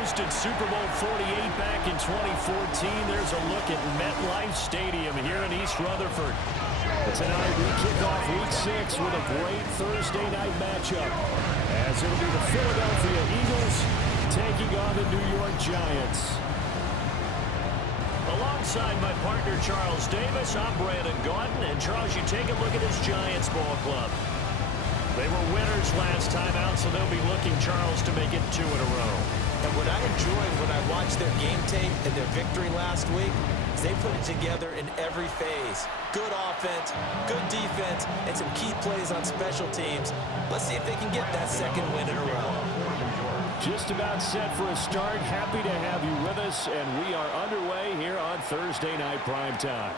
hosted Super Bowl 48 back in 2014. There's a look at MetLife Stadium here in East Rutherford. Tonight we kick off Week 6 with a great Thursday night matchup, as it'll be the Philadelphia Eagles taking on the New York Giants. Alongside my partner Charles Davis, I'm Brandon Gaudin. And Charles, you take a look at this Giants ball club. They were winners last time out, so they'll be looking, Charles, to make it 2 in a row. And what I enjoyed when I watched their game tape and their victory last week is they put it together in every phase. Good offense, good defense, and some key plays on special teams. Let's see if they can get that second win in a row. Just about set for a start. Happy to have you with us, and we are underway here on Thursday Night Primetime.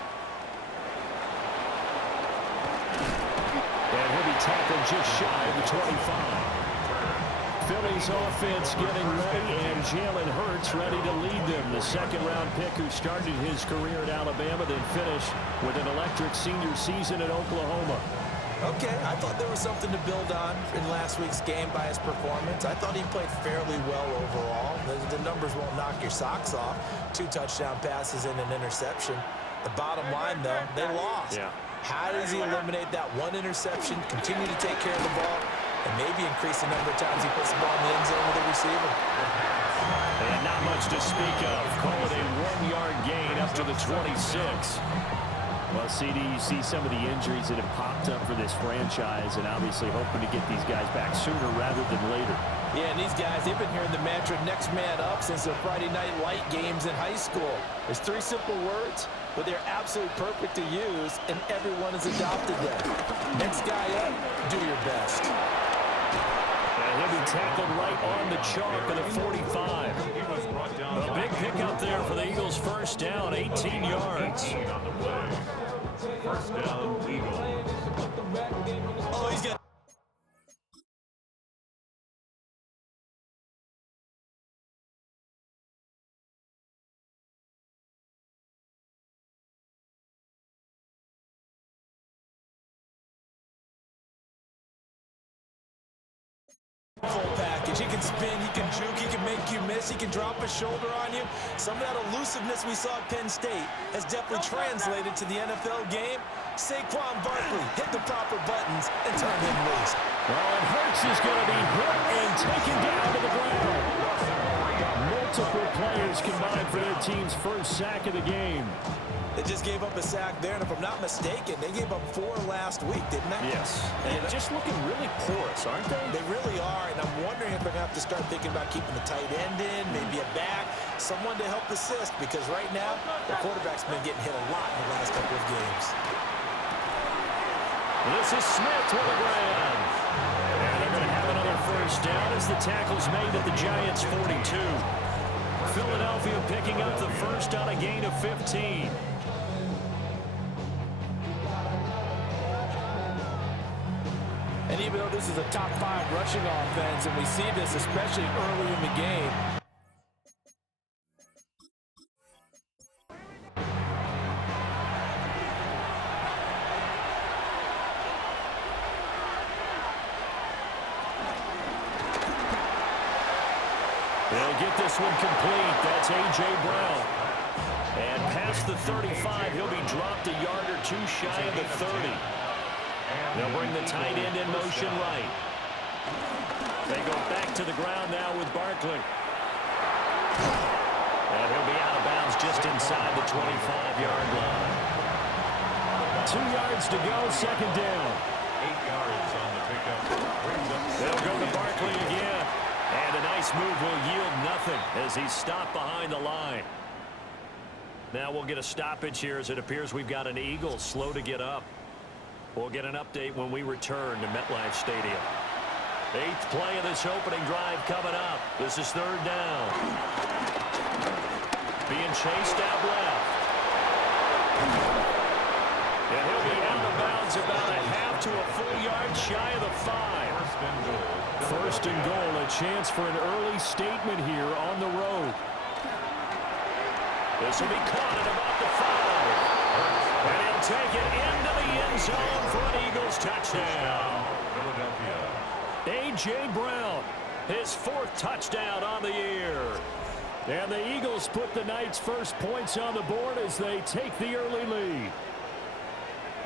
And he'll be tackled just shy of the 25. Philly's offense getting ready, and Jalen Hurts ready to lead them. The second-round pick who started his career at Alabama, then finished with an electric senior season at Oklahoma. Okay, I thought there was something to build on in last week's game by his performance. I thought he played fairly well overall. The numbers won't knock your socks off. 2 touchdown passes and an interception. The bottom line, though, they lost. Yeah. How does he eliminate that one interception, continue to take care of the ball, and maybe increase the number of times he puts the ball in the end zone with the receiver? And not much to speak of. Call it a 1-yard gain up to the 26. Well, CD, you see some of the injuries that have popped up for this franchise, and obviously hoping to get these guys back sooner rather than later. Yeah, and these guys, they've been hearing the mantra next man up since the Friday night light games in high school. There's 3 simple words, but they're absolutely perfect to use, and everyone has adopted them. Next guy up, do your best. And he'll be tackled right on the chalk of the 45. A big pickup there for the Eagles' first down, 18 yards. First down, Eagles. Oh, he's got... full package. He can spin, he can juke, he can make you miss, he can drop a shoulder on you. Some of that elusiveness we saw at Penn State has definitely translated to the NFL game. Saquon Barkley hit the proper buttons and turn him loose. Well, and Hurts is going to be hit and taken down to the ground. Multiple players combined for their team's first sack of the game. They just gave up a sack there, and if I'm not mistaken, they gave up 4 last week, didn't they? Yes. And just looking really porous, aren't they? They really are, and I'm wondering if they're going to have to start thinking about keeping the tight end in, maybe a back, someone to help assist, because right now, the quarterback's been getting hit a lot in the last couple of games. This is Smith with the grab. And they're going to have another first down as the tackle's made at the Giants' 42. Philadelphia picking up the first on a gain of 15. And even though this is a top 5 rushing offense, and we see this especially early in the game, they'll get this one complete. That's A.J. Brown. And past the 35, he'll be dropped a yard or 2 shy of the 30. They'll bring the tight end in motion right. They go back to the ground now with Barkley. And he'll be out of bounds just inside the 25-yard line. 2 yards to go, second down. 8 yards on the pickup. They'll go to Barkley again. And a nice move will yield nothing as he's stopped behind the line. Now we'll get a stoppage here as it appears we've got an Eagle slow to get up. We'll get an update when we return to MetLife Stadium. 8th play of this opening drive coming up. This is 3rd down. Being chased out left. And he'll be out of bounds about a half to a full yard shy of the 5. First and goal, a chance for an early statement here on the road. This will be caught at about the 5. And he'll take it into the end zone for an Eagles touchdown. A.J. Brown, his 4th touchdown on the year. And the Eagles put the Knights' first points on the board as they take the early lead.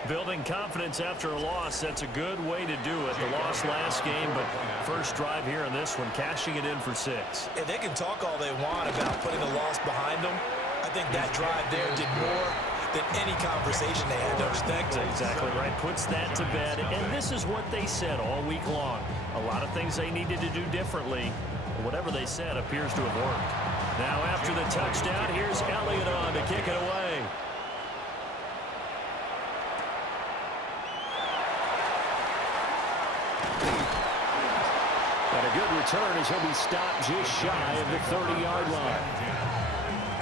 Building confidence after a loss, that's a good way to do it. The loss last game, but first drive here in this one, cashing it in for 6. And they can talk all they want about putting the loss behind them. I think that drive there did more than any conversation they had, don't you think? That's exactly right. Puts that to bed. And this is what they said all week long. A lot of things they needed to do differently. Whatever they said appears to have worked. Now after the touchdown, here's Elliott on to kick it away. And a good return as he'll be stopped just shy of the 30-yard line.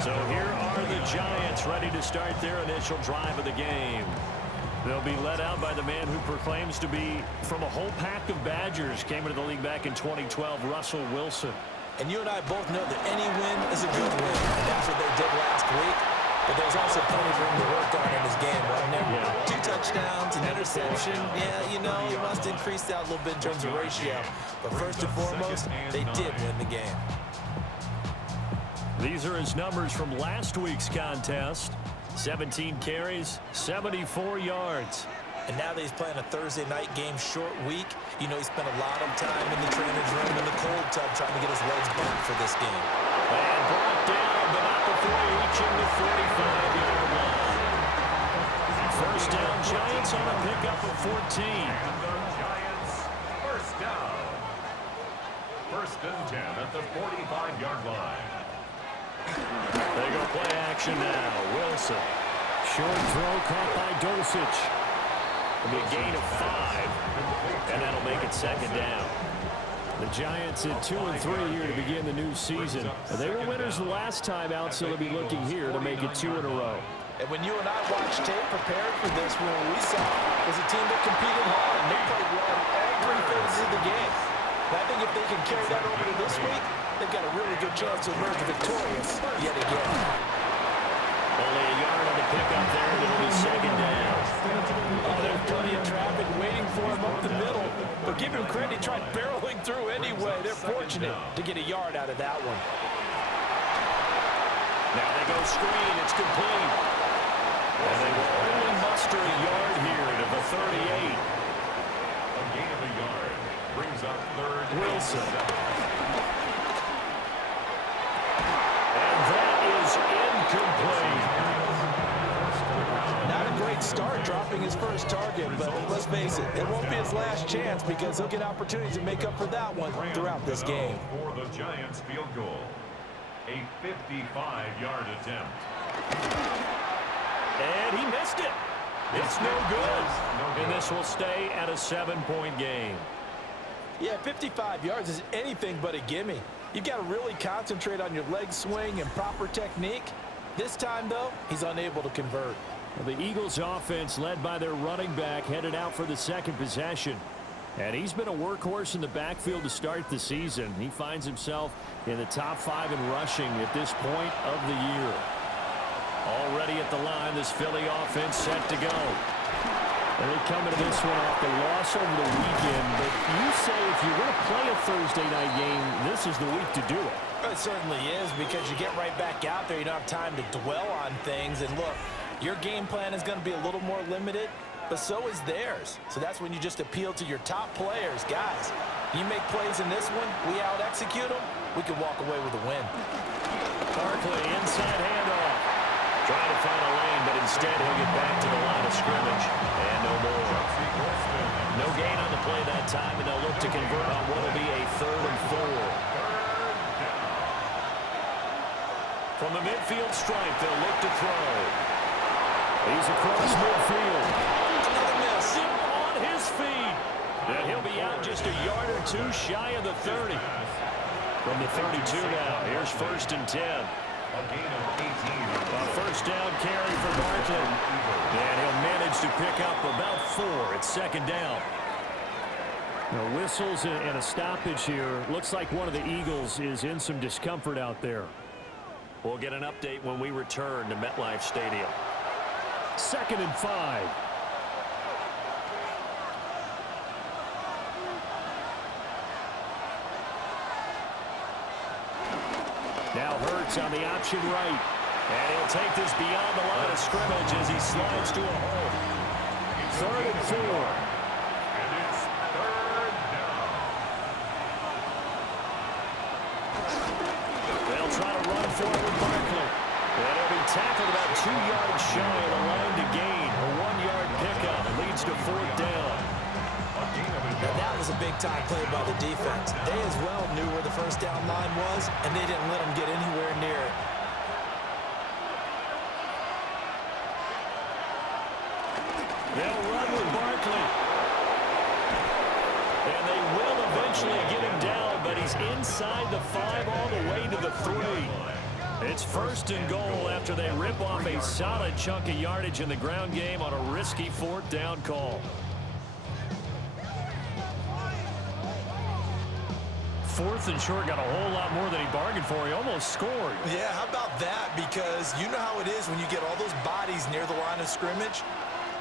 So here are the Giants ready to start their initial drive of the game. They'll be led out by the man who proclaims to be from a whole pack of Badgers. Came into the league back in 2012, Russell Wilson. And you and I both know that any win is a good win. And that's what they did last week. But there's also plenty for him to work on in his game, wasn't there? Yeah. 2 touchdowns, an interception. Yeah, you know, he must increase that a little bit in terms of ratio. But first and foremost, they did win the game. These are his numbers from last week's contest. 17 carries, 74 yards. And now that he's playing a Thursday night game, short week, you know he spent a lot of time in the trainer's room in the cold tub trying to get his legs burnt for this game. And brought down, but not before reaching the 45-yard line. First down, Giants on a pickup of 14. And the Giants, first down. First and 10 at the 45-yard line. They go play action now. Wilson. Short throw caught by Dulcich. It'll be a gain of 5, and that'll make it second down. The Giants at 2-3 here to begin the new season. They were winners the last time out, so they'll be looking here to make it 2 in a row. And when you and I watched tape prepared for this, what we saw was a team that competed hard. And they played well in every phase of the game. And I think if they can carry that over to this week, they've got a really good chance to emerge victorious yet again. Only a yard on the pickup there, and it'll be second down. Oh, there's plenty of traffic waiting for him up the middle. But give him credit, he tried barreling through anyway. They're fortunate to get a yard out of that one. Now they go screen. It's complete. And they will only muster a yard here to the 38. A gain of a yard brings up third. Wilson. And that is incomplete. Not a great start dropping his first target, but let's face it, it won't be his last chance because he'll get opportunities to make up for that one throughout this game. For the Giants field goal. A 55-yard attempt. And he missed it. It's no good. And this will stay at a 7-point game. Yeah, 55 yards is anything but a gimme. You've got to really concentrate on your leg swing and proper technique. This time, though, he's unable to convert. The Eagles offense, led by their running back, headed out for the second possession. And he's been a workhorse in the backfield to start the season. He finds himself in the top 5 in rushing at this point of the year. Already at the line, this Philly offense set to go. And they come into this one off the loss over the weekend. But you say if you're going to play a Thursday night game, this is the week to do it. It certainly is, because you get right back out there. You don't have time to dwell on things. And look, your game plan is going to be a little more limited, but so is theirs. So that's when you just appeal to your top players. Guys, you make plays in this one, we out-execute them, we can walk away with a win. Barkley, inside handoff. Trying to find a lane, but instead he'll get back to the line of scrimmage. And no more. No gain on the play that time, and they'll look to convert on what will be a 3rd and 4. From the midfield stripe, they'll look to throw. He's across midfield. Another miss. Still on his feet. And he'll be out just a yard or 2 shy of the 30. From the 32 now, here's 1st and 10. A gain of 18. A first down carry for Barkley. And he'll manage to pick up about 4. It's 2nd down. Now, whistles and a stoppage here. Looks like one of the Eagles is in some discomfort out there. We'll get an update when we return to MetLife Stadium. 2nd and 5. Now Hurts on the option right. And he'll take this beyond the line of scrimmage as he slides to a hole. 3rd and 4. And it's 3rd down. They'll try to run for it with Barkley. And he'll be tackled about 2 yards shy of the line to gain. A 1-yard pickup leads to 4th down. Now that was a big-time play by the defense. They as well knew where the first down line was, and they didn't let them get anywhere near it. They'll run with Barkley. And they will eventually get him down, but he's inside the 5 all the way to the 3. It's 1st and goal after they rip off a solid chunk of yardage in the ground game on a risky 4th down call. 4th and short, got a whole lot more than he bargained for. He almost scored. Yeah, how about that? Because you know how it is when you get all those bodies near the line of scrimmage.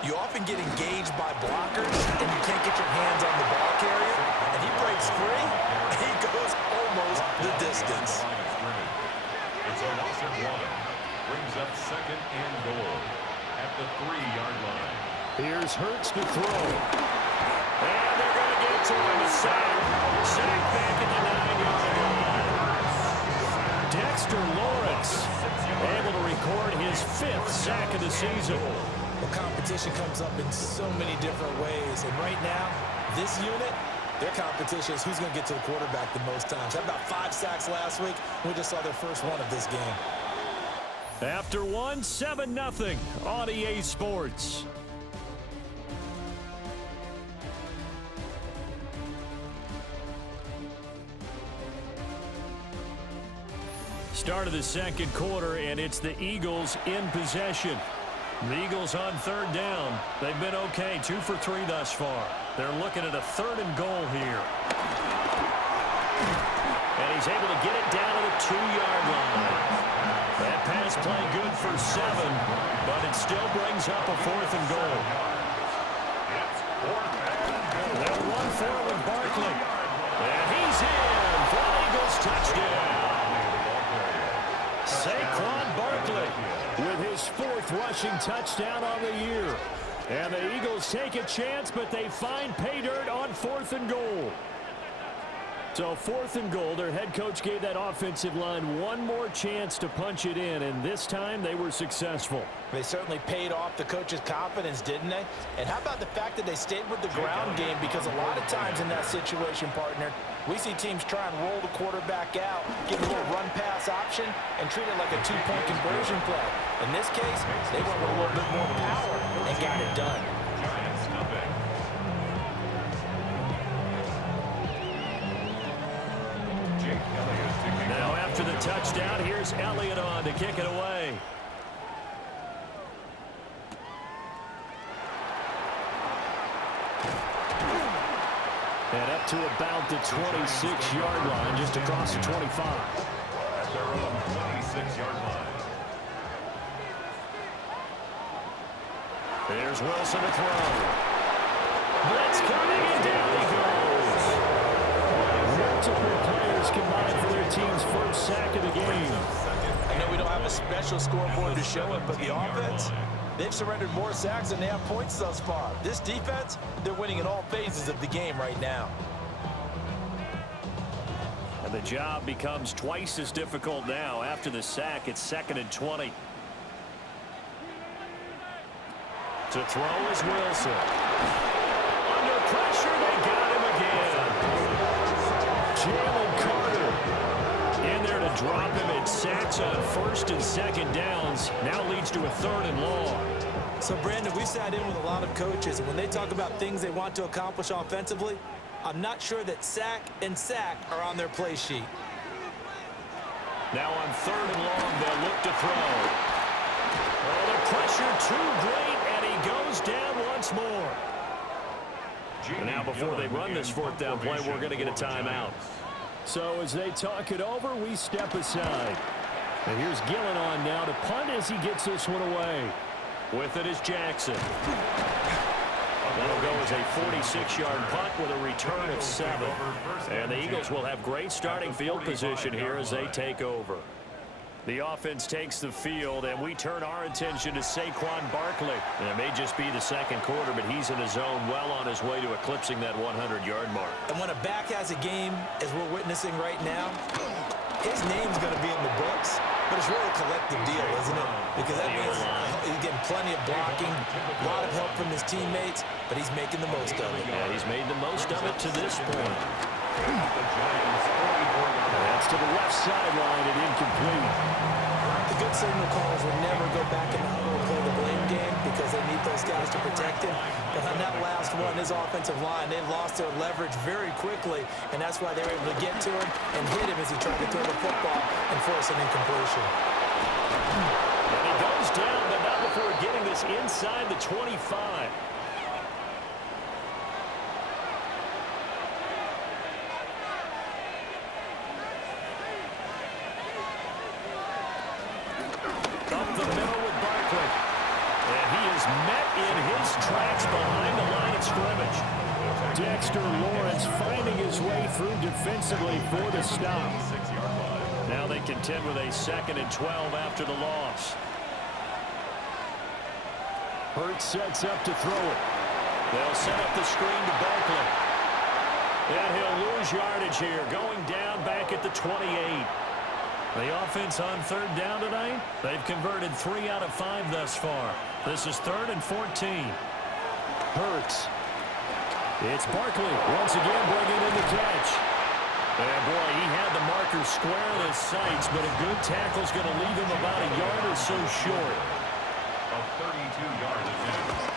You often get engaged by blockers, and you can't get your hands on the ball carrier. And he breaks free, and he goes almost the distance. It's a loss of 1. Brings up 2nd and goal at the 3-yard line. Here's Hurts to throw. And they're going to get to him. A sack. Sack back at the 9-yard line. Dexter Lawrence able to record his 5th sack of the season. Well, competition comes up in so many different ways. And right now, this unit, their competition is who's going to get to the quarterback the most times. Had about 5 sacks last week. We just saw their first one of this game. After one, 7-0 on EA Sports. Start of the 2nd quarter, and it's the Eagles in possession. The Eagles on 3rd down. They've been okay, 2 for 3 thus far. They're looking at a 3rd and goal here. And he's able to get it down to the 2-yard line. That pass play good for 7, but it still brings up a 4th and goal. They'll run for it with Barkley. And he's in for an Eagles touchdown. Saquon Barkley with his 4th rushing touchdown on the year. And the Eagles take a chance, but they find pay dirt on 4th and goal. So 4th and goal, their head coach gave that offensive line one more chance to punch it in, and this time they were successful. They certainly paid off the coach's confidence, didn't they? And how about the fact that they stayed with the ground game? Because a lot of times in that situation, partner, we see teams try and roll the quarterback out, give a little run-pass option, and treat it like a 2-point conversion play. In this case, they went with a little bit more power and got it done. Giants nothing. Now after the touchdown, here's Elliott on to kick it away. And up to about the 26-yard line, just across the 25. At their own 26-yard line. There's Wilson to throw. Blitz coming, and down he goes. Multiple players combined for their team's 1st sack of the game. I know we don't have a special scoreboard to show it, but the offense, they've surrendered more sacks than they have points thus far. This defense, they're winning in all phases of the game right now. And the job becomes twice as difficult now. After the sack, it's 2nd and 20. To throw is Wilson. Under pressure, they got him again. Jalen Carter in there to drop him. It sacks on 1st and 2nd downs. Now leads to a 3rd and long. So, Brandon, we sat in with a lot of coaches, and when they talk about things they want to accomplish offensively, I'm not sure that sack and sack are on their play sheet. Now on 3rd and long, they'll look to throw. Oh, the pressure too great, and he goes down once more. And now before they run this 4th down play, we're going to get a timeout. So as they talk it over, we step aside. And here's Gillen on now to punt as he gets this one away. With it is Jackson. That'll go as a 46-yard punt with a return of 7. And the Eagles will have great starting field position here as they take over. The offense takes the field, and we turn our attention to Saquon Barkley. And it may just be the second quarter, but he's in his zone, well on his way to eclipsing that 100-yard mark. And when a back has a game, as we're witnessing right now, his name's going to be in the books, but it's really a collective deal, isn't it? Because that means he's getting plenty of blocking, a lot of help from his teammates, but he's making the most of it. Yeah, he's made the most of it to this point. That's to the left sideline and incomplete. The good signal callers would never go back in the huddle and play the blame game because they need those guys to protect him. But on that last one, his offensive line, they lost their leverage very quickly, and that's why they were able to get to him and hit him as he tried to throw the football and force an incompletion. And he goes down, but not before getting this inside the 25. Up the middle with Barkley. And he is met in his tracks behind the line of scrimmage. Dexter Lawrence finding his way through defensively for the stop. Now they contend with a 2nd and 12 after the loss. Hurts sets up to throw it. They'll set up the screen to Barkley. And he'll lose yardage here, going down back at the 28. The offense on 3rd down tonight, they've converted 3 out of 5 thus far. This is 3rd and 14. Hurts. It's Barkley once again bringing in the catch. And boy, he had the marker square in his sights, but a good tackle's going to leave him about a yard or so short. A 32-yard attempt.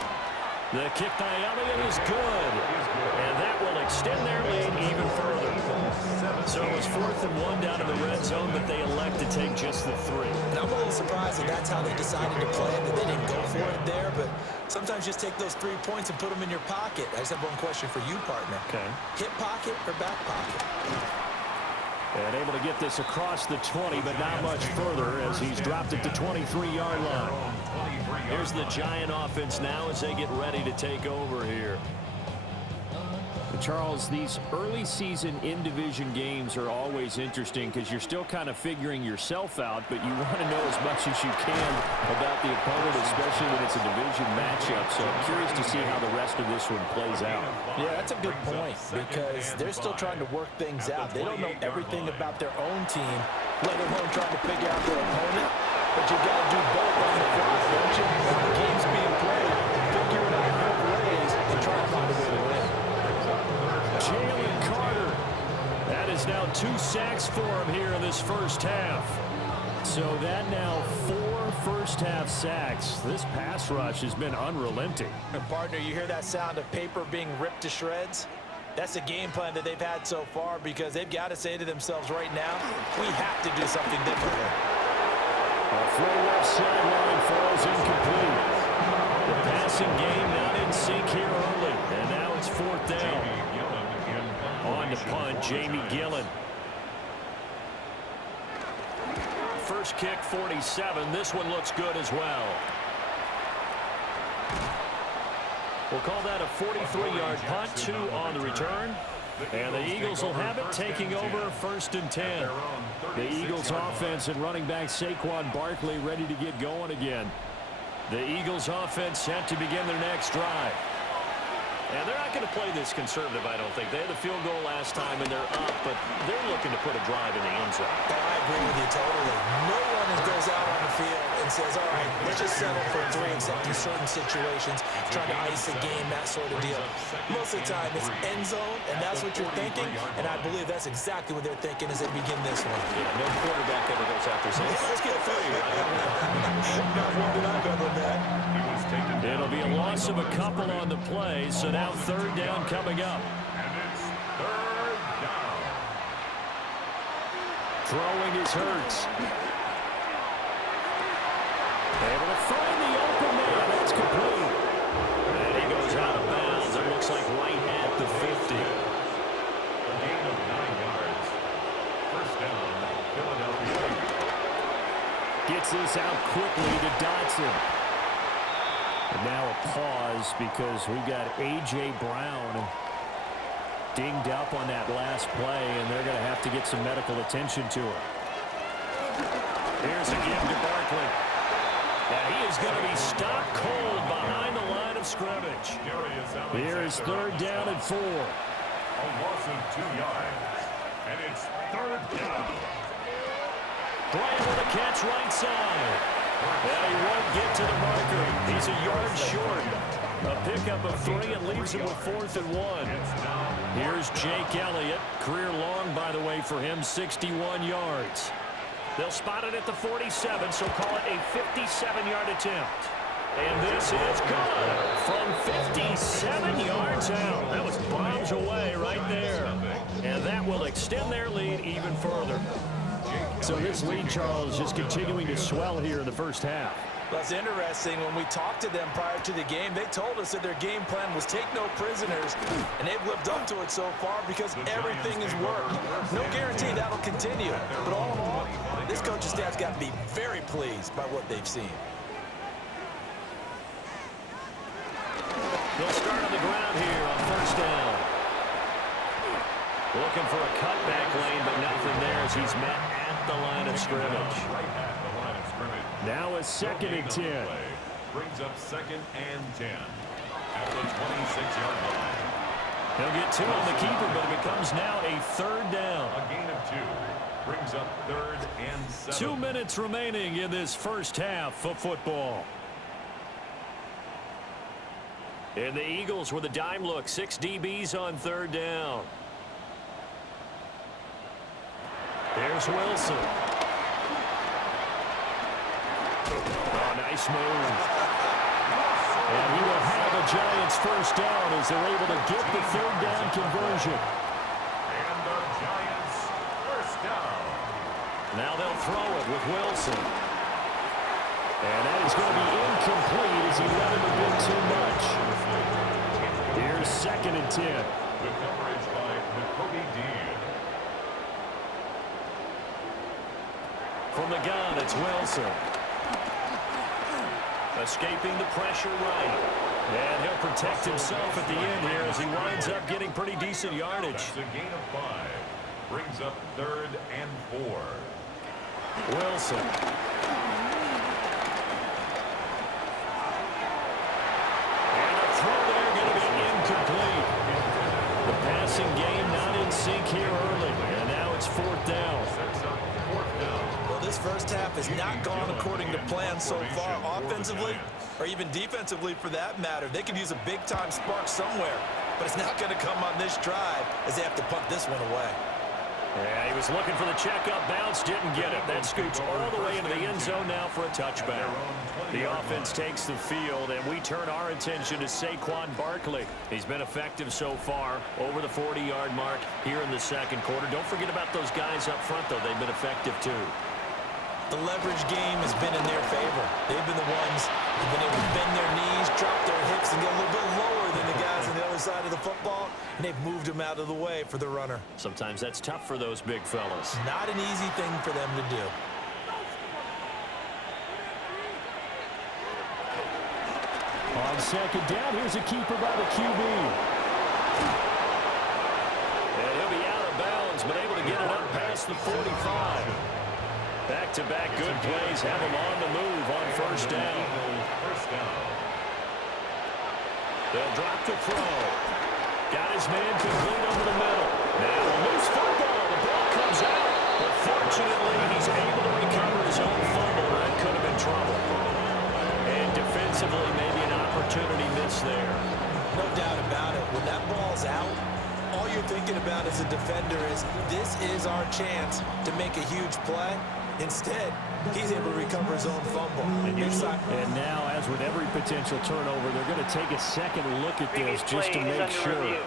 The kick by Elliott is good. And that will extend their lead even further. So it was 4th and 1 down in the red zone, but they elect to take just the 3. And I'm a little surprised that that's how they decided to play it, that they didn't go for it there. But sometimes just take those 3 points and put them in your pocket. I just have one question for you, partner. Okay. Hip pocket or back pocket? And able to get this across the 20, but not much further as he's dropped it to 23-yard line. Here's the Giant offense now as they get ready to take over here. Charles, these early season in-division games are always interesting because you're still kind of figuring yourself out, but you want to know as much as you can about the opponent, especially when it's a division matchup. So I'm curious to see how the rest of this one plays out. Yeah, that's a good point because they're still trying to work things out. They don't know everything about their own team, let alone trying to figure out their opponent. But you got to do both on the fly, don't you? When the game's being played, figure it out both ways and try to find a way to win. Jalen Carter. That is now 2 sacks for him here in this first half. So that now 4 first-half sacks. This pass rush has been unrelenting. And partner, you hear that sound of paper being ripped to shreds? That's the game plan that they've had so far because they've got to say to themselves right now, we have to do something differently. A throw left sideline falls incomplete. The passing game not in sync here early, and now it's 4th down. On to punt, Jamie Gillen. First kick, 47. This one looks good as well. We'll call that a 43-yard punt, 2 on the return. And the Eagles will have it, taking over 1st and 10. The Eagles offense and running back Saquon Barkley ready to get going again. The Eagles offense set to begin their next drive. And they're not going to play this conservative, I don't think. They had the field goal last time, and they're up, but they're looking to put a drive in the end zone. Oh, I agree with you totally. No one goes out on the field and says, all right, let's just settle for 3 except in certain situations, trying to ice a game, that sort of deal. Most of the time, it's end zone, and that's what you're thinking, and I believe that's exactly what they're thinking as they begin this one. Yeah, no quarterback ever goes out there saying, hey, let's get a 3. Not one that I've ever met. It'll be a loss of a couple on the play, so now 3rd down coming up. And it's 3rd down. Throwing is Hurts. Able to find the open man. That's complete. And he goes out of bounds. It looks like right at the 50. A gain of 9 yards. 1st down, Philadelphia. Gets this out quickly to Dotson. And now a pause because we've got A.J. Brown dinged up on that last play, and they're going to have to get some medical attention to him. Here's a give to Barkley. And he is going to be stopped cold behind the line of scrimmage. Here is third down and 4. A loss of 2 yards. And it's third down. Bryant with a catch right side. And he won't get to the marker. He's a yard short. A pickup of 3 and leaves him with 4th and 1. Here's Jake Elliott. Career long, by the way, for him, 61 yards. They'll spot it at the 47, so call it a 57-yard attempt. And this is good from 57 yards out. That was bombs away right there. And that will extend their lead even further. So this lead, Charles, just continuing to swell here in the first half. That's interesting. When we talked to them prior to the game, they told us that their game plan was take no prisoners, and they've lived up to it so far because everything has worked. No guarantee that'll continue, but all in all, this coaching staff's got to be very pleased by what they've seen. They'll start on the ground here on first down. Looking for a cutback lane, but nothing there as he's met at the line of scrimmage. Now a 2nd and 10. Brings up 2nd and 10 at the 26-yard line. He'll get 2 on the keeper, but it becomes now a 3rd down. A gain of 2 brings up 3rd and 7. 2 minutes remaining in this first half of football. And the Eagles with a dime look. 6 DBs on 3rd down. There's Wilson. Oh, nice move. And he will have a Giants first down as they're able to get the 3rd down conversion. And the Giants first down. Now they'll throw it with Wilson. And that is going to be incomplete as he let him a bit too much. Here's 2nd and 10. The coverage by N'Kobe Dean. From the gun, it's Wilson. Escaping the pressure right. And he'll protect himself at the end here as he winds up getting pretty decent yardage. That's a gain of 5. Brings up 3rd and 4. Wilson. And the throw there going to be incomplete. The passing game not in sync here early. And now it's 4th down. Well, this first half has not gone according to plan so far, offensively or even defensively for that matter. They could use a big-time spark somewhere, but it's not going to come on this drive as they have to punt this one away. Yeah, he was looking for the checkup bounce, didn't get it. That scoots all the way into the end zone now for a touchback. The offense takes the field, and we turn our attention to Saquon Barkley. He's been effective so far, over the 40-yard mark here in the second quarter. Don't forget about those guys up front, though. They've been effective, too. The leverage game has been in their favor. They've been the ones who've been able to bend their knees, drop their hips, and get a little bit lower than the guys on the other side of the football, and they've moved them out of the way for the runner. Sometimes that's tough for those big fellas. Not an easy thing for them to do. On 2nd down, here's a keeper by the QB. And he'll be out of bounds, but able to get it up past the 45. Back-to-back good plays have him on the move on first down. They'll drop to throw. Got his man complete over the middle. Now a loose football. The ball comes out. But fortunately, he's able to recover his own fumble. That could have been trouble. And defensively, maybe an opportunity missed there. No doubt about it. When that ball's out, all you're thinking about as a defender is this is our chance to make a huge play. Instead, he's able to recover his own fumble. And now, as with every potential turnover, they're going to take a second look at this just to make sure.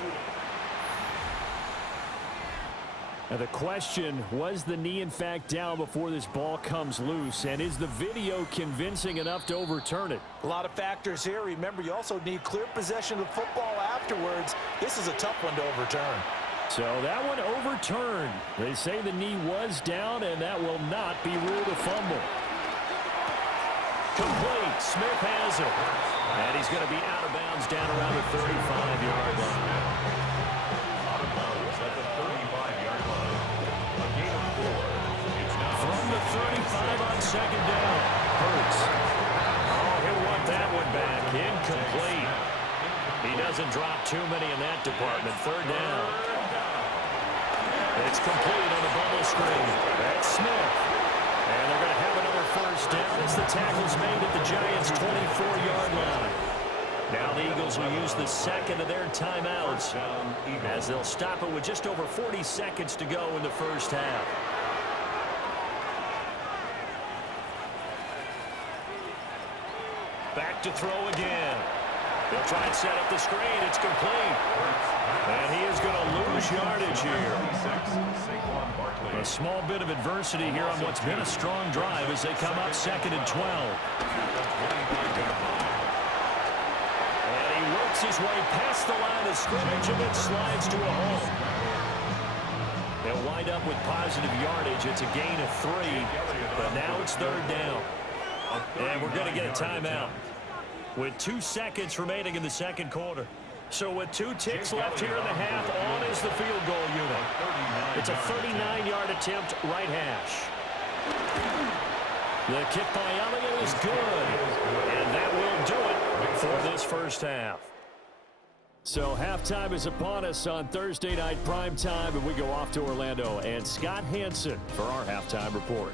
Now the question, was the knee in fact down before this ball comes loose? And is the video convincing enough to overturn it? A lot of factors here. Remember, you also need clear possession of the football afterwards. This is a tough one to overturn. So that one overturned. They say the knee was down, and that will not be ruled a fumble. Complete. Smith has it. And he's going to be out of bounds down around the 35-yard line. Out of bounds at the 35-yard line. A gain of 4. It's now From the 35 on second down. Hurts. Oh, he'll want that one back. Incomplete. He doesn't drop too many in that department. Third down. It's complete on the bubble screen. That's Smith. And they're going to have another first down as the tackle's made at the Giants' 24-yard line. Now the Eagles will use the second of their timeouts as they'll stop it with just over 40 seconds to go in the first half. Back to throw again. They'll try and set up the screen. It's complete. And he is going to lose yardage here. A small bit of adversity here on what's been a strong drive as they come up second and 12. And he works his way past the line of scrimmage and then slides to a hole. They'll wind up with positive yardage. It's a gain of 3, but now it's third down. And we're going to get a timeout with 2 seconds remaining in the second quarter. So with 2 ticks left here in the half, on is the field goal unit. It's a 39-yard attempt, right hash. The kick by Elliott is good. And that will do it for this first half. So halftime is upon us on Thursday night primetime, and we go off to Orlando. And Scott Hansen for our halftime report.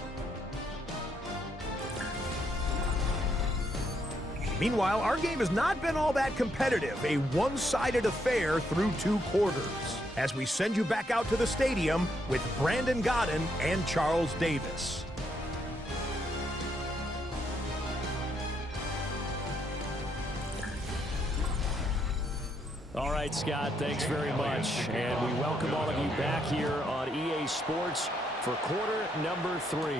Meanwhile, our game has not been all that competitive, a one-sided affair through 2 quarters. As we send you back out to the stadium with Brandon Godden and Charles Davis. All right, Scott, thanks very much. And we welcome all of you back here on EA Sports for quarter number 3.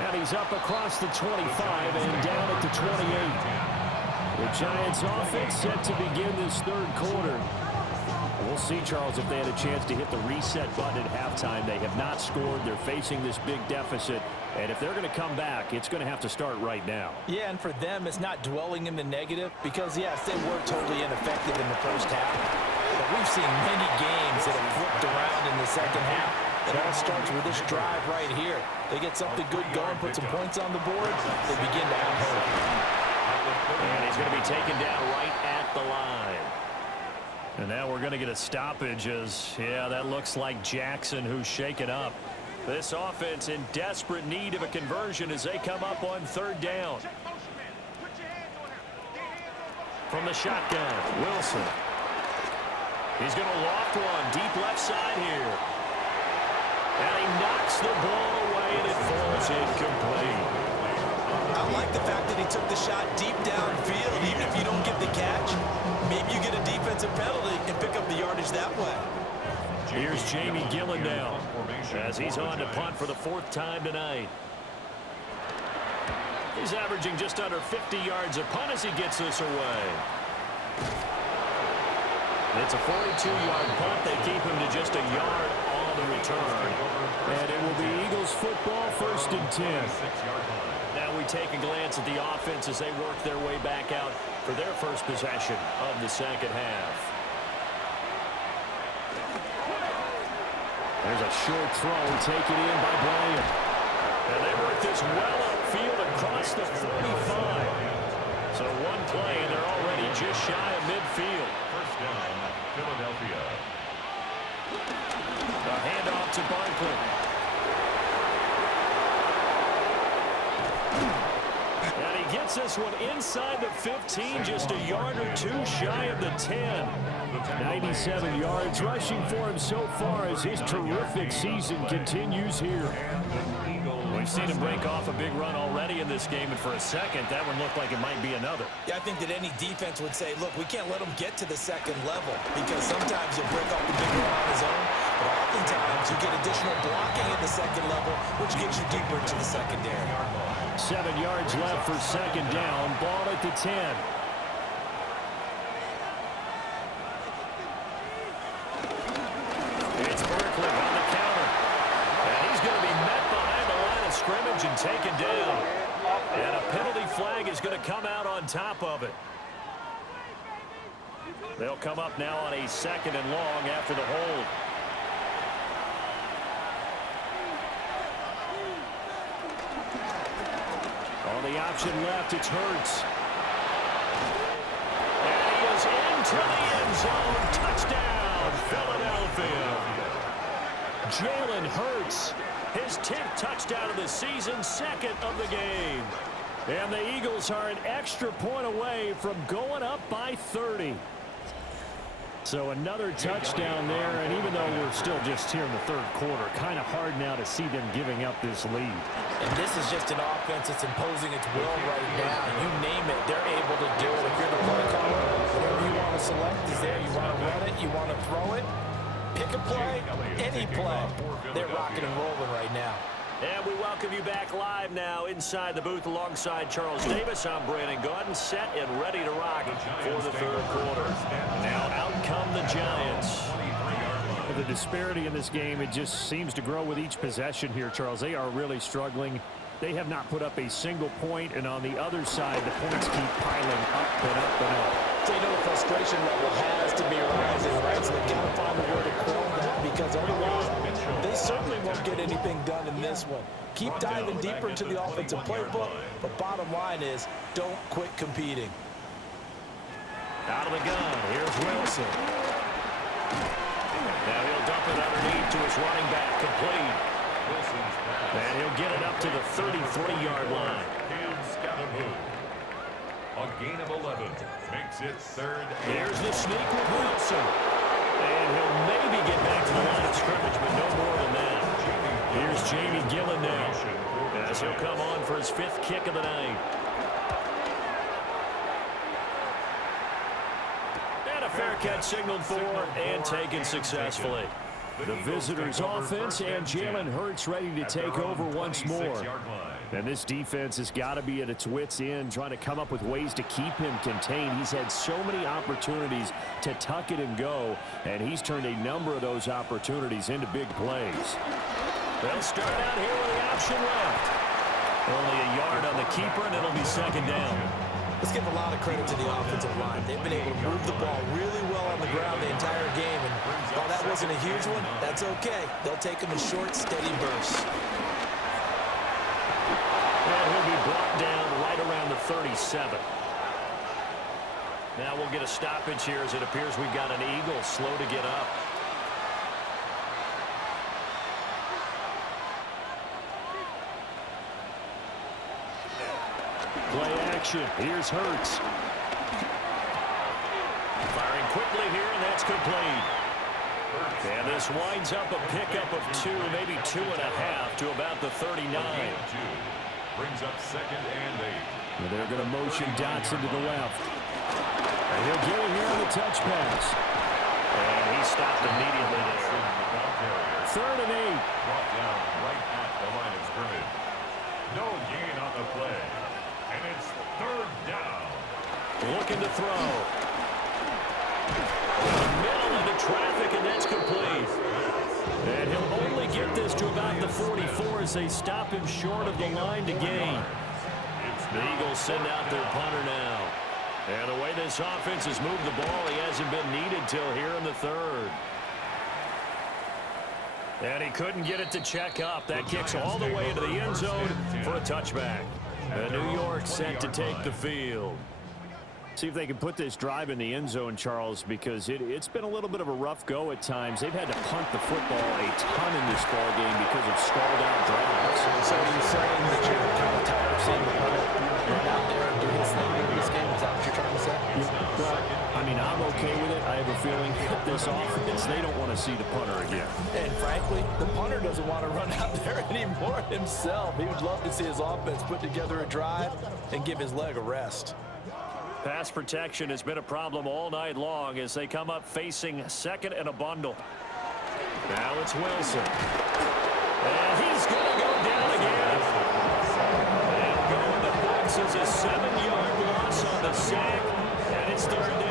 And he's up across the 25 and down at the 28. The Giants offense set to begin this third quarter. We'll see, Charles, if they had a chance to hit the reset button at halftime. They have not scored. They're facing this big deficit. And if they're going to come back, it's going to have to start right now. Yeah, and for them, it's not dwelling in the negative because, yes, they were totally ineffective in the first half. But we've seen many games that have flipped around in the second half. It all starts with this drive right here. They get something good going, put some points on the board, they begin to have hope. And he's going to be taken down right at the line. And now we're going to get a stoppage as, yeah, that looks like Jackson who's shaken up. This offense in desperate need of a conversion as they come up on third down. From the shotgun, Wilson. He's going to loft one deep left side here. And he knocks the ball away, and it falls incomplete. I like the fact that he took the shot deep downfield. Even if you don't get the catch, maybe you get a defensive penalty and pick up the yardage that way. Here's Jamie Gillen now as he's on to punt for the 4th time tonight. He's averaging just under 50 yards a punt as he gets this away. It's a 42-yard punt. They keep him to just a yard on the return. And it will be Eagles football, 1st and 10. Now we take a glance at the offense as they work their way back out for their first possession of the second half. There's a short throw taken in by Bryant. And they work this well upfield across the 45. So one play, and they're already just shy of midfield. First down, Philadelphia. A handoff to Barkley. And he gets this one inside the 15, just a yard or 2 shy of the 10. 97 yards rushing for him so far as his terrific season continues here. We've seen him break off a big run already in this game, and for a second, that one looked like it might be another. Yeah, I think that any defense would say, look, we can't let him get to the second level because sometimes he'll break off the big run on his own, but oftentimes you get additional blocking at the second level, which gets you deeper into the secondary. 7 yards left for second down. Ball at the 10. It's Barkley on the counter. And he's going to be met behind the line of scrimmage and taken down. And a penalty flag is going to come out on top of it. They'll come up now on a 2nd and long after the hold. option left. It's Hurts. And he is into the end zone. Touchdown, Philadelphia. Jalen Hurts, his 10th touchdown of the season, second of the game. And the Eagles are an extra point away from going up by 30. So another touchdown there, and even though we're still just here in the third quarter, kind of hard now to see them giving up this lead. And this is just an offense that's imposing its will right now. You name it, they're able to do it. If you're the play caller, whatever you want to select is there. You want to run it, you want to throw it, pick a play, any play. They're rocking and rolling right now. And we welcome you back live now inside the booth alongside Charles Davis. I'm Brandon Gaudin, set and ready to rock for the third quarter. Now out come the Giants. The disparity in this game, it just seems to grow with each possession here, Charles. They are really struggling. They have not put up a single point, and on the other side, the points keep piling up and up and up. They know the frustration level has to be rising, right? So they've got to find a way to quell that, because otherwise they certainly won't get anything done in this one. Keep diving deeper into the offensive playbook, but bottom line is don't quit competing. Out of the gun, here's Wilson. Now he'll dump it underneath to his running back, complete. And he'll get it up to the 33-yard line. A gain of 11 makes it third. Here's the sneak with Wilson. And he'll maybe get back to the line of scrimmage, but no more than that. Here's Jamie Gillen now, as he'll come on for his 5th kick of the night. And a fair catch signaled for and taken successfully. The visitors' offense and Jalen Hurts ready to take over once more. And this defense has got to be at its wits' end, trying to come up with ways to keep him contained. He's had so many opportunities to tuck it and go, and he's turned a number of those opportunities into big plays. They'll start out here with the option left. Only a yard on the keeper, and it'll be second down. Let's give a lot of credit to the offensive line. They've been able to move the ball really well on the ground the entire game, and while that wasn't a huge one, that's okay. They'll take them in short, steady bursts. And he'll be brought down right around the 37. Now we'll get a stoppage here as it appears we've got an Eagle slow to get up. Play action. Here's Hurts. Firing quickly here, and that's complete. And this winds up a pickup of 2, maybe 2.5 to about the 39. Brings up second and 8. Well, they're going to motion Dotson to the left. And he'll get it here on the touch pass. And he stopped immediately there. Third and 8. Brought down right at the line of scrimmage. No gain on the play. And it's third down. Looking to throw. In the middle of the traffic, and that's complete. And he'll only get this to about the 44 as they stop him short of the line to gain. The Eagles send out their punter now. And the way this offense has moved the ball, he hasn't been needed till here in the third. And he couldn't get it to check up. That kicks all the way into the end zone for a touchback. And New York set to take the field. See if they can put this drive in the end zone, Charles, because it's been a little bit of a rough go at times. They've had to punt the football a ton in this ball game because of stalled out drives. So you're saying that you're kind of tired of seeing the punter run out there and do his thing in this game? Is that what you're trying to say? Yeah, well, I mean, I'm okay with it. I have a feeling that this offense, they don't want to see the punter again. And frankly, the punter doesn't want to run out there anymore himself. He would love to see his offense put together a drive and give his leg a rest. Pass protection has been a problem all night long as they come up facing second and a bundle. Now it's Wilson. And he's going to go down again. And going the books is a 7-yard loss on the sack, and it's third down.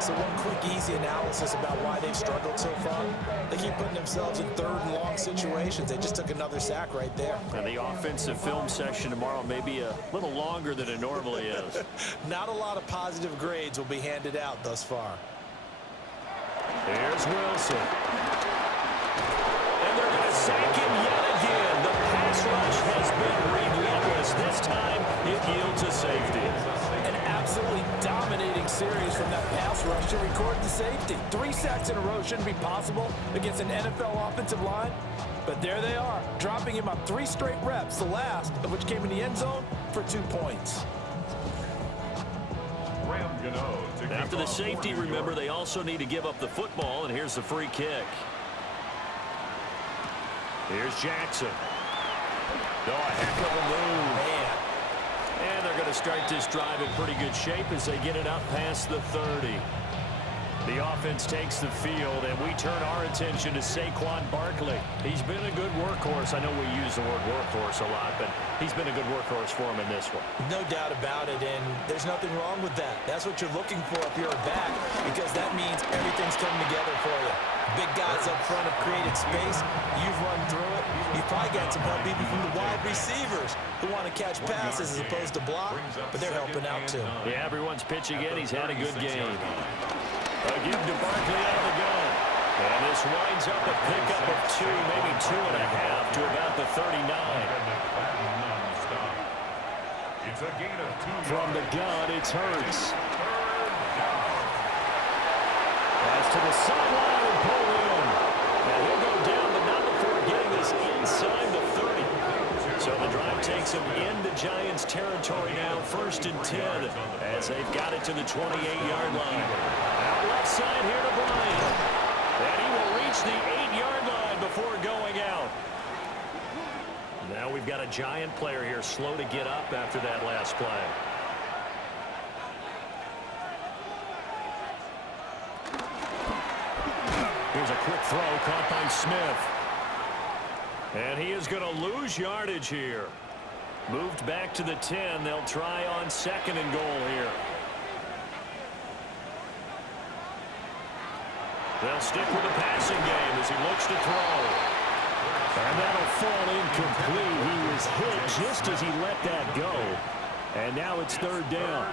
So one quick, easy analysis about why they've struggled so far. They keep putting themselves in third and long situations. They just took another sack right there. And the offensive film session tomorrow may be a little longer than it normally is. Not a lot of positive grades will be handed out thus far. Here's Wilson. And they're going to sack him yet again. The pass rush has been relentless this serious from that pass rush to record the safety. 3 sacks in a row shouldn't be possible against an NFL offensive line. But there they are, dropping him on 3 straight reps, the last of which came in the end zone for 2 points. After the safety, remember, they also need to give up the football, and here's the free kick. Here's Jackson. Oh, a heck of a move. Man. And they're going to start this drive in pretty good shape as they get it up past the 30. The offense takes the field, and we turn our attention to Saquon Barkley. He's been a good workhorse. I know we use the word workhorse a lot, but he's been a good workhorse for him in this one. No doubt about it, and there's nothing wrong with that. That's what you're looking for if you're a back, because that means everything's coming together for you. Big guys up front have created space. You've run through it. You've probably got some help even from the wide receivers who want to catch passes as opposed to block, but they're helping out too. Yeah, everyone's pitching in. He's had a good game. A give to Barkley out of the gun. And this winds up a pickup of 2, maybe 2.5 to about the 39. It's a gain of 2. From the gun, it's Hurts. Pass to the sideline and pull in. And he'll go down, but not before getting this inside the 30. So the drive takes him into Giants territory now, 1st and 10, as they've got it to the 28-yard line. Out left side here to Bryant. And he will reach the 8-yard line before going out. Now we've got a Giant player here slow to get up after that last play. Here's a quick throw caught by Smith. And he is going to lose yardage here. Moved back to the 10. They'll try on 2nd and goal here. They'll stick with the passing game as he looks to throw. And that'll fall incomplete. He was hit just as he let that go. And now it's 3rd down.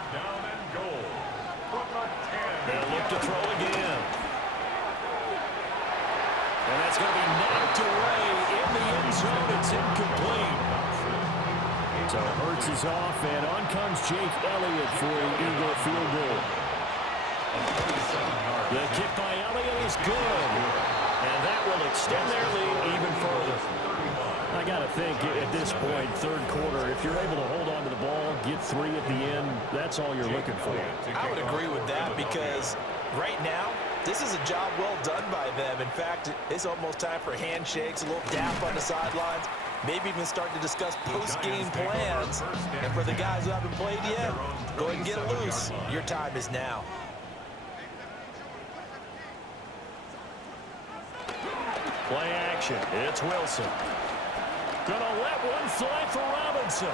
They'll look to throw again. And that's going to be knocked away in the end zone. It's incomplete. So Hurts is off, and on comes Jake Elliott for an Eagle field goal. The kick by Elliott is good. And that will extend their lead even further. I got to think at this point, 3rd quarter, if you're able to hold on to the ball, get 3 at the end, that's all you're looking for. I would agree with that because right now, this is a job well done by them. In fact, it's almost time for handshakes, a little dap on the sidelines, maybe even start to discuss post-game plans. And for the guys who haven't played yet, go ahead and get loose. Your time is now. Play action. It's Wilson. Gonna let one fly for Robinson.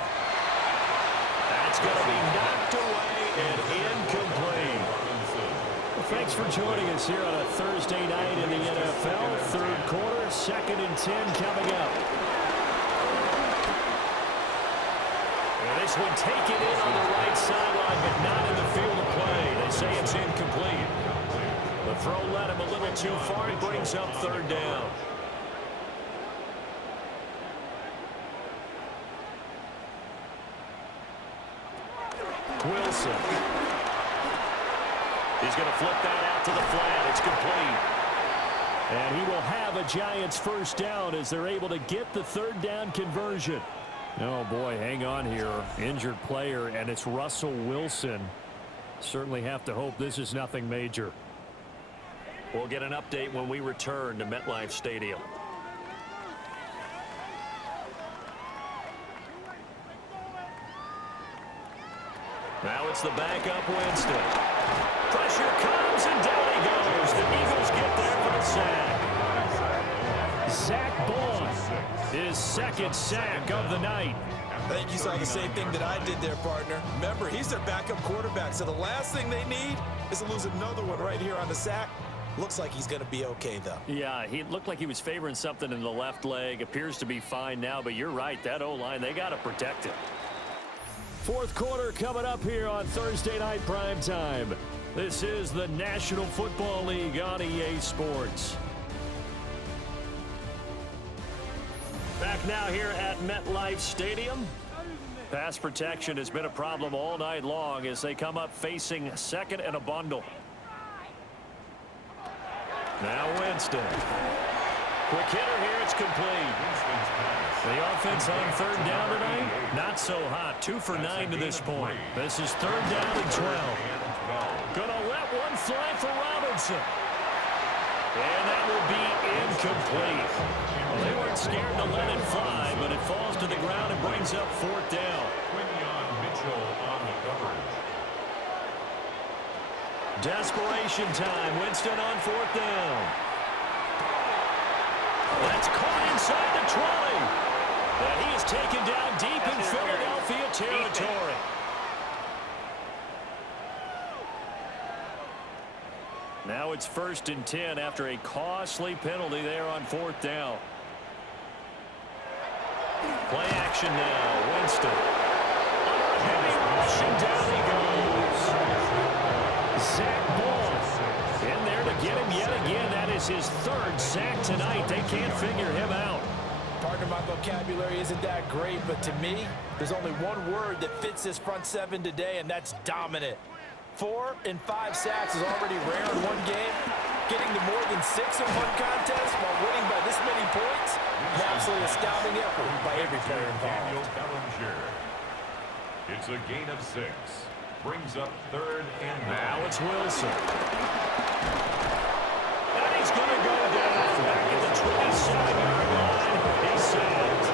That's gonna be knocked away and incomplete. Well, thanks for joining us here on a Thursday night in the NFL. 3rd quarter, 2nd and 10 coming up. And this one taken in on the right sideline, but not in the field of play. They say it's incomplete. The throw led him a little too far. It brings up 3rd down. Wilson. He's going to flip that out to the flat. It's complete. And he will have a Giants 1st down as they're able to get the 3rd down conversion. Oh, boy, hang on here. Injured player, and it's Russell Wilson. Certainly have to hope this is nothing major. We'll get an update when we return to MetLife Stadium. Now it's the backup Winston. Pressure comes, and down he goes. The Eagles get there for the sack. Zach Bond, his 2nd sack of the night. I think you saw the same thing that I did there, partner. Remember, he's their backup quarterback, so the last thing they need is to lose another one right here on the sack. Looks like he's going to be okay, though. Yeah, he looked like he was favoring something in the left leg. Appears to be fine now, but you're right. That O-line, they got to protect it. 4th quarter coming up here on Thursday Night Primetime. This is the National Football League on EA Sports. Back now here at MetLife Stadium. Pass protection has been a problem all night long as they come up facing second and a bundle. Now Winston. Quick hitter here. It's complete. The offense on third down tonight, not so hot. 2 for 9 to this point. This is third down and 12. Gonna let one fly for Robinson. And that will be incomplete. Well, they weren't scared to let it fly, but it falls to the ground and brings up fourth down. Mitchell on the coverage. Desperation time. Winston on fourth down. That's caught inside the 20. And he is taken down deep in Philadelphia territory. Now it's 1st and 10 after a costly penalty there on fourth down. Play action now. Winston. Heavy rushing down he goes. Zach Ball in there to get him yet again. That is his 3rd sack tonight. They can't figure him out. Partner, my vocabulary isn't that great, but to me, there's only one word that fits this front seven today, and that's dominant. 4 and 5 sacks is already rare in one game. Getting to more than 6 in one contest while winning by this many points, an absolutely astounding effort by every player involved. It's a gain of 6. Brings up third and now it's Wilson. And he's going to go down back at the 27-yard line. He's sacked.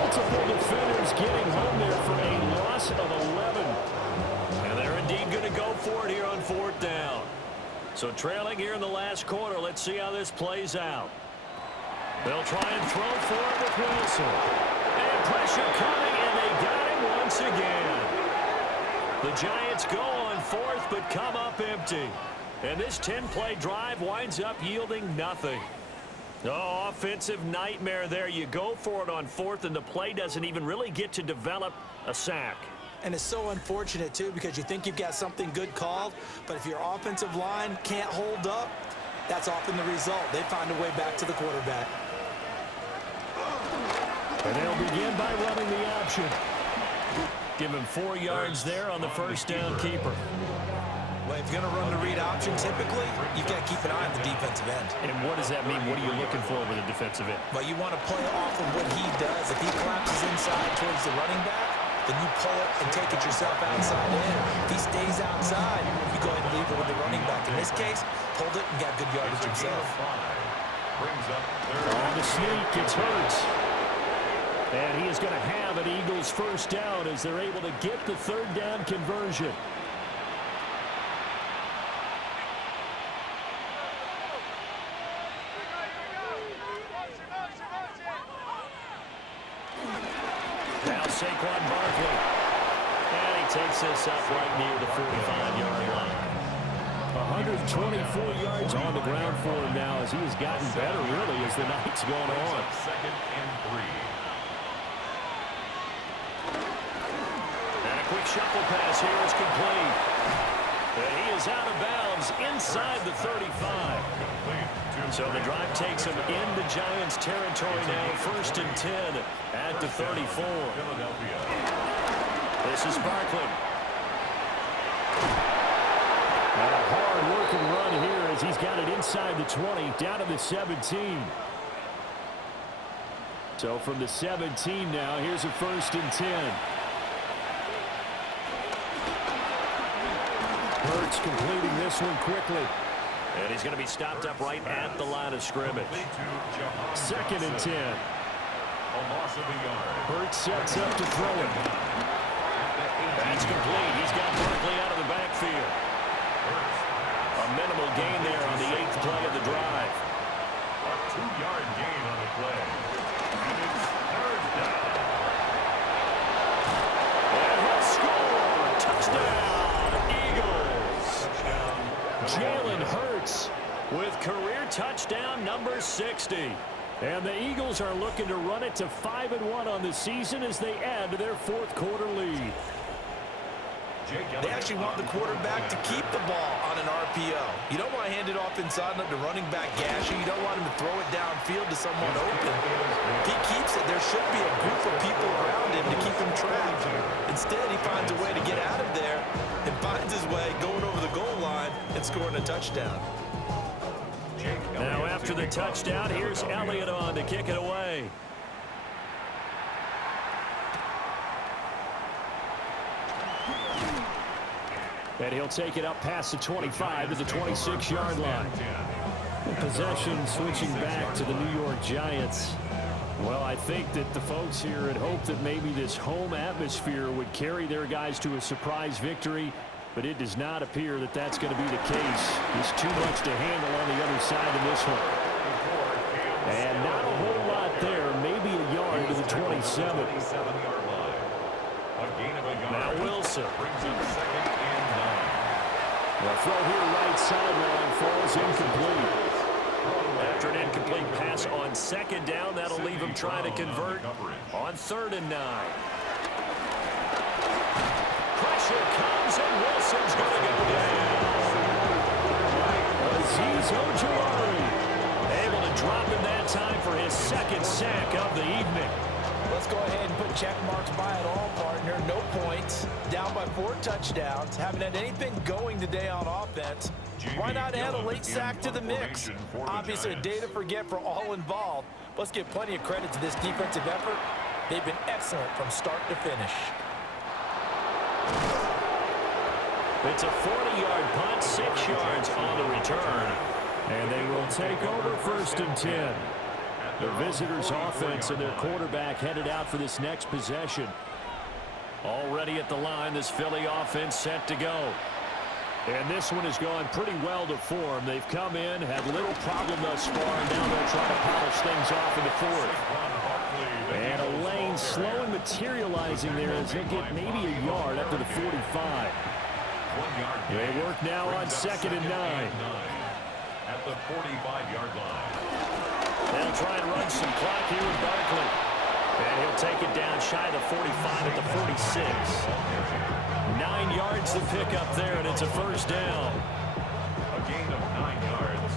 Multiple defenders getting home there for a loss of 11. And they're indeed going to go for it here on fourth down. So trailing here in the last quarter. Let's see how this plays out. They'll try and throw for it with Wilson. And pressure coming, and they got him once again. The Giants go on fourth, but come up empty. And this 10-play drive winds up yielding nothing. Oh, offensive nightmare there. You go for it on fourth, and the play doesn't even really get to develop a sack. And it's so unfortunate, too, because you think you've got something good called, but if your offensive line can't hold up, that's often the result. They find a way back to the quarterback. And they'll begin by running the option. Give him 4 yards there on the first down keeper. Well, if you're going to run the read option, typically, you've got to keep an eye on the defensive end. And what does that mean? What are you looking for with a defensive end? Well, you want to play off of what he does. If he collapses inside towards the running back, then you pull it and take it yourself outside in. If he stays outside, you go ahead and leave it with the running back. In this case, pulled it and got good yardage himself. On the sneak, it's Hurts. And he is going to have an Eagles first down as they're able to get the third down conversion. Now Saquon Barkley. And he takes this up right near the 45-yard line. 124 yards on the ground for him now as he has gotten better, really, as the night's gone on. 2nd and 3. And a quick shuffle pass here is complete. And he is out of bounds inside the 35. So the drive takes him into Giants territory now. 1st and 10 at the 34. This is Barkley. And a hard-working run here as he's got it inside the 20, down to the 17. So from the 17 now, here's a 1st and 10. Hurts completing this one quickly. And he's going to be stopped up right at the line of scrimmage. 2nd and 10. Hurts sets up to throw it. That's complete. He's got Barkley out of the backfield. A minimal gain there on the 8th play of the drive. A 2-yard gain on the play. And it's third down. And he'll score. Touchdown, Eagles. Jalen Hurts with career touchdown number 60. And the Eagles are looking to run it to 5-1 on the season as they add to their 4th quarter lead. They actually want the quarterback to keep the ball on an RPO. You don't want to hand it off inside and let the running back gash you. You don't want him to throw it downfield to someone open. If he keeps it, there should be a group of people around him to keep him trapped. Instead, he finds a way to get out of there and finds his way going over the goal line and scoring a touchdown. Now after the touchdown, here's Elliott on to kick it away. And he'll take it up past the 25 to the 26-yard line. Possession switching back to the New York Giants. Well, I think that the folks here had hoped that maybe this home atmosphere would carry their guys to a surprise victory, but it does not appear that that's going to be the case. There's too much to handle on the other side of this one. And not a whole lot there, maybe a yard to the 27. Now Wilson. The throw here right sideline falls incomplete. After an incomplete pass on second down, that'll leave him trying to convert on 3rd and 9. Pressure comes, and Wilson's going to go down. Azeez Ojulari able to drop him that time for his 2nd sack of the evening. Let's go ahead and put check marks by it all, partner. No points. Down by 4 touchdowns. Haven't had anything going today on offense. Why not add a late sack to the mix? Obviously a day to forget for all involved. Let's give plenty of credit to this defensive effort. They've been excellent from start to finish. It's a 40-yard punt, 6 yards on the return. And they will take over 1st and 10. The visitors' offense and their quarterback headed out for this next possession. Already at the line, this Philly offense set to go. And this one has gone pretty well to form. They've come in, had little problem thus far, and now they'll try to polish things off in the 4th. And a lane slow and materializing there as they get maybe a yard up to the 45. They work now on 2nd and 9. At the 45-yard line. They'll try and run some clock here with Barkley. And he'll take it down shy of the 45 at the 46. 9 yards to pick up there, and it's a 1st down. A gain of 9 yards.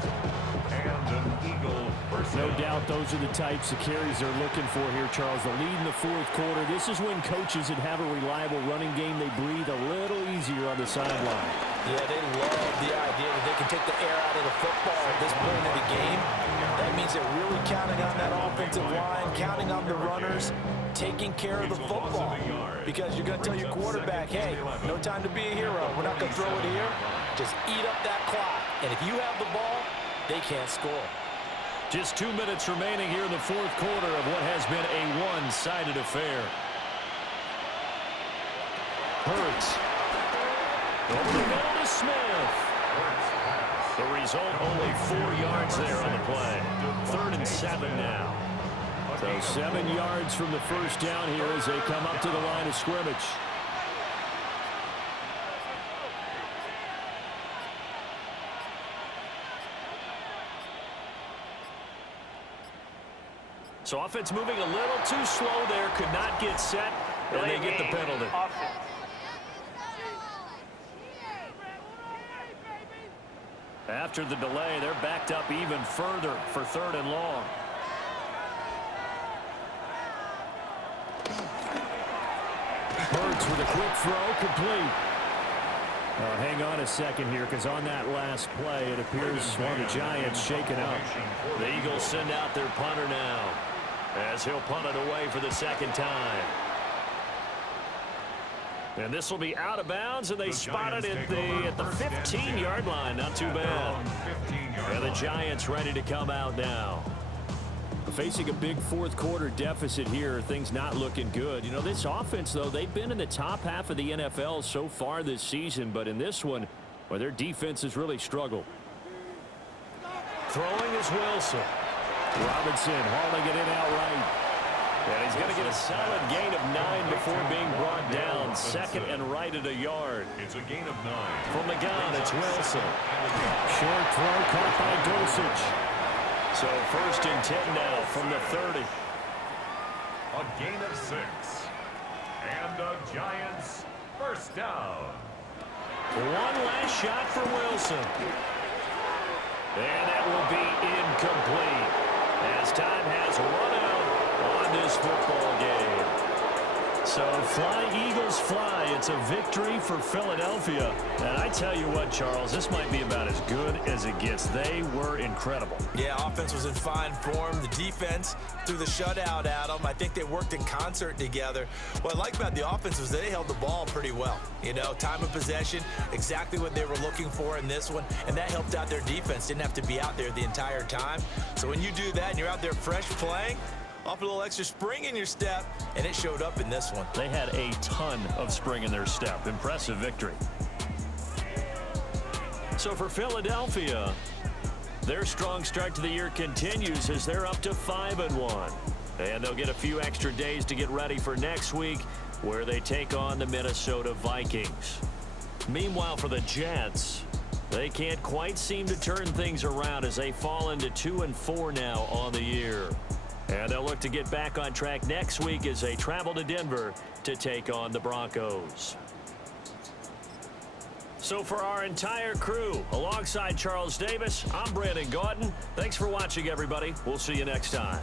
And an Eagle first down. No doubt those are the types of carries they're looking for here, Charles. The lead in the 4th quarter. This is when coaches that have a reliable running game, they breathe a little easier on the sideline. Yeah, they love the idea that they can take the air out of the football at this point of the game. That means they're really counting on that offensive line, counting on the runners, taking care of the football. Because you're going to tell your quarterback, hey, no time to be a hero. We're not going to throw it here. Just eat up that clock. And if you have the ball, they can't score. Just 2 minutes remaining here in the 4th quarter of what has been a one-sided affair. Hurts. Over the middle to Smith. The result, only 4 yards there on the play. 3rd and 7 now. So 7 yards from the 1st down here as they come up to the line of scrimmage. So offense moving a little too slow there. Could not get set, and they get the penalty. After the delay, they're backed up even further for 3rd and long. Hurts with a quick throw, complete. Hang on a second here, because on that last play, it appears one of the Giants shaken up. The Eagles send out their punter now, as he'll punt it away for the 2nd time. And this will be out of bounds, and they spot it at the 15-yard line. Not too bad. And the Giants ready to come out now. Facing a big 4th quarter deficit here, things not looking good. You know, this offense, though, they've been in the top half of the NFL so far this season, but in this one, well, their defense has really struggled. Throwing is Wilson. Robinson hauling it in outright. And he's going to get a solid gain of 9 before being brought down. 2nd and right at a yard. It's a gain of 9. From the gun, it's Wilson. Short throw caught by Dosage. So 1st and 10 now from the 30. A gain of 6. And the Giants first down. One last shot for Wilson. And that will be incomplete as time has run out on this football game. So fly, Eagles, fly. It's a victory for Philadelphia. And I tell you what, Charles, this might be about as good as it gets. They were incredible. Yeah, offense was in fine form. The defense threw the shutout at them. I think they worked in concert together. What I like about the offense was they held the ball pretty well. You know, time of possession, exactly what they were looking for in this one, and that helped out their defense. Didn't have to be out there the entire time. So when you do that and you're out there fresh playing, off a little extra spring in your step, and it showed up in this one. They had a ton of spring in their step. Impressive victory. So for Philadelphia, their strong start to the year continues as they're up to 5-1. And they'll get a few extra days to get ready for next week, where they take on the Minnesota Vikings. Meanwhile, for the Jets, they can't quite seem to turn things around as they fall into 2-4 now on the year. And they'll look to get back on track next week as they travel to Denver to take on the Broncos. So for our entire crew, alongside Charles Davis, I'm Brandon Gaudin. Thanks for watching, everybody. We'll see you next time.